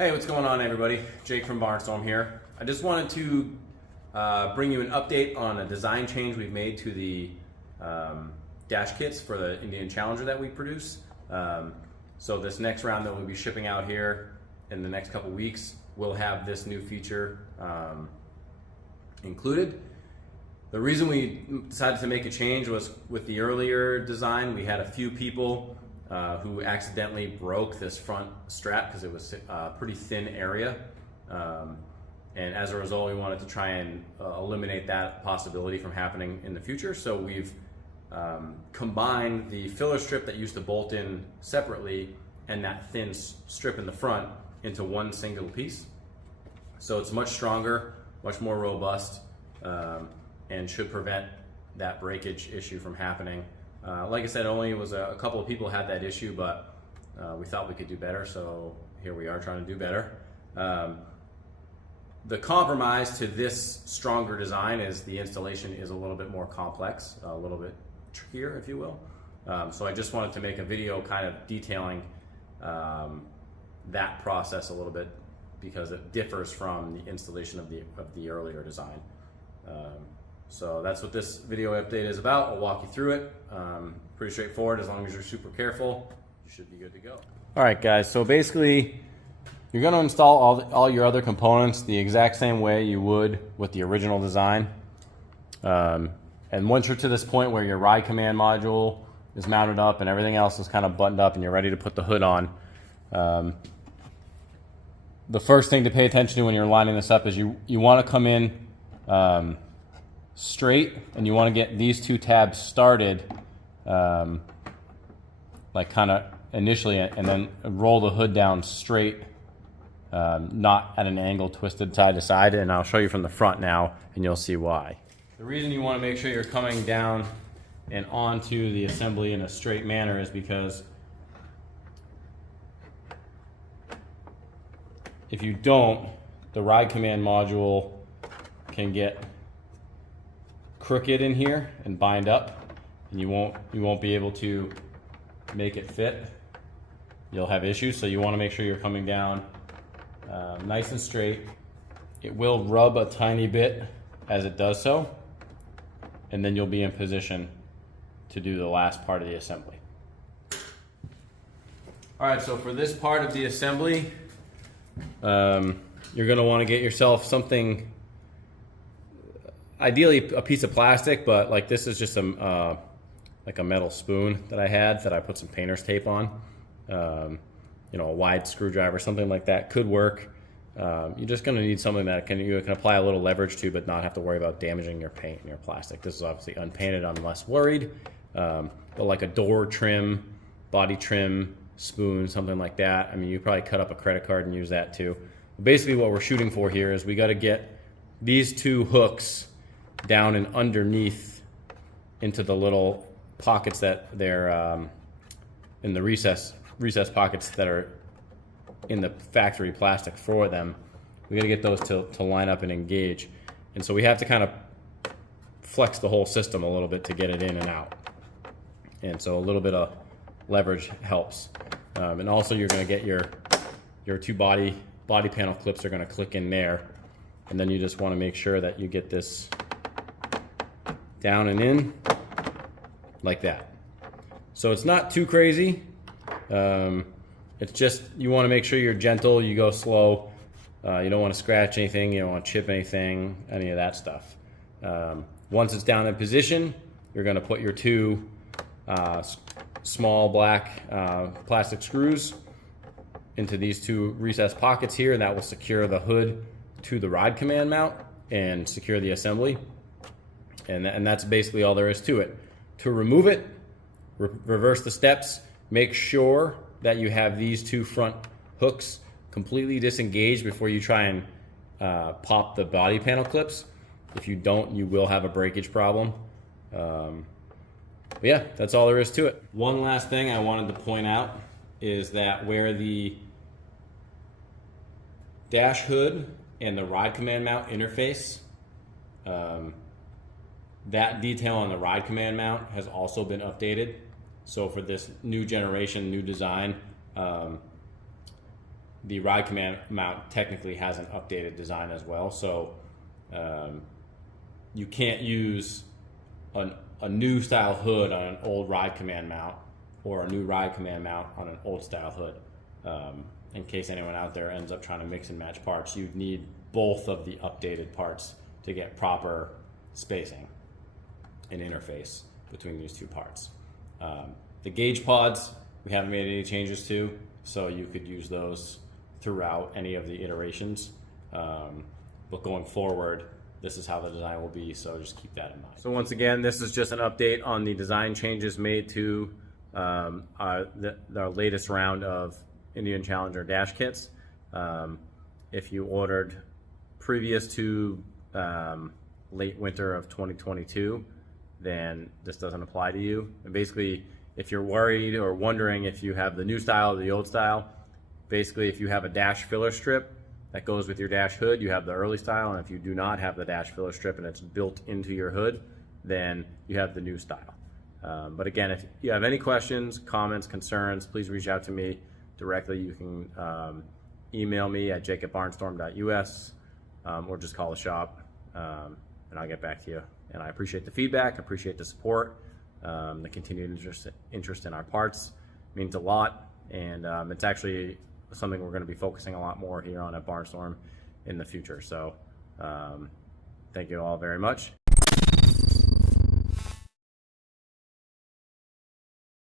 Hey, what's going on everybody? Jake from Barnstorm here. I just wanted to bring you an update on a design change we've made to the dash kits for the Indian Challenger that we produce. So this next round that we'll be shipping out here in the next couple weeks will have this new feature included. The reason we decided to make a change was with the earlier design, we had a few people who accidentally broke this front strap because it was a pretty thin area. And as a result, we wanted to try and eliminate that possibility from happening in the future. So we've combined the filler strip that used to bolt in separately and that thin strip in the front into one single piece. So it's much stronger, much more robust, and should prevent that breakage issue from happening. Like I said, only was a couple of people had that issue, but we thought we could do better, so here we are trying to do better. The compromise to this stronger design is the installation is a little bit more complex, a little bit trickier, if you will. So I just wanted to make a video kind of detailing that process a little bit because it differs from the installation of the earlier design. So that's what this video update is about. I'll walk you through it. Pretty straightforward. As long as you're super careful, you should be good to go. All right, guys. So basically, you're going to install all your other components the exact same way you would with the original design. And once you're to this point where your ride command module is mounted up and everything else is kind of buttoned up and you're ready to put the hood on, the first thing to pay attention to when you're lining this up is you want to come in straight, and you want to get these two tabs started like kind of initially, and then roll the hood down straight, not at an angle, twisted side to side. And I'll show you from the front now and you'll see why. The reason you want to make sure you're coming down and onto the assembly in a straight manner is because if you don't, the ride command module can get crooked in here and bind up, and you won't be able to make it fit. You'll have issues, so you want to make sure you're coming down nice and straight. It will rub a tiny bit as it does so, and then you'll be in position to do the last part of the assembly. All right, so for this part of the assembly, you're going to want to get yourself something, ideally a piece of plastic, but like this is just like a metal spoon that I had that I put some painter's tape on. You know, a wide screwdriver, something like that could work. You're just going to need something that you can apply a little leverage to, but not have to worry about damaging your paint and your plastic. This is obviously unpainted, I'm less worried. But like a door trim, body trim, spoon, something like that. I mean, you probably cut up a credit card and use that too. Basically what we're shooting for here is we got to get these two hooks down and underneath into the little pockets that they're in the recess pockets that are in the factory plastic for them. We got to get those to line up and engage, and so we have to kind of flex the whole system a little bit to get it in and out, and so a little bit of leverage helps. And also you're going to get your two body panel clips are going to click in there, and then you just want to make sure that you get this down and in like that. So it's not too crazy. It's just you want to make sure you're gentle, you go slow. You don't want to scratch anything, you don't want to chip anything, any of that stuff. Once it's down in position, you're going to put your two small black plastic screws into these two recessed pockets here, and that will secure the hood to the ride command mount and secure the assembly. And that's basically all there is to it. To remove it, reverse the steps. Make sure that you have these two front hooks completely disengaged before you try and pop the body panel clips. If you don't, you will have a breakage problem. But yeah, that's all there is to it. One last thing I wanted to point out is that where the dash hood and the ride command mount interface, that detail on the ride command mount has also been updated. So for this new generation, new design, the ride command mount technically has an updated design as well. So you can't use a new style hood on an old ride command mount, or a new ride command mount on an old style hood. In case anyone out there ends up trying to mix and match parts, you'd need both of the updated parts to get proper spacing and interface between these two parts. The gauge pods, we haven't made any changes to, so you could use those throughout any of the iterations. But going forward, this is how the design will be, so just keep that in mind. So once again, this is just an update on the design changes made to our latest round of Indian Challenger dash kits. If you ordered previous to late winter of 2022, then this doesn't apply to you. And basically, if you're worried or wondering if you have the new style or the old style, basically if you have a dash filler strip that goes with your dash hood, you have the early style, and if you do not have the dash filler strip and it's built into your hood, then you have the new style. But again, if you have any questions, comments, concerns, please reach out to me directly. You can email me at jake@barnstorm.us or just call the shop, and I'll get back to you. And I appreciate the feedback, appreciate the support, the continued interest in our parts. It means a lot, and it's actually something we're going to be focusing a lot more here on at Barnstorm in the future. So thank you all very much.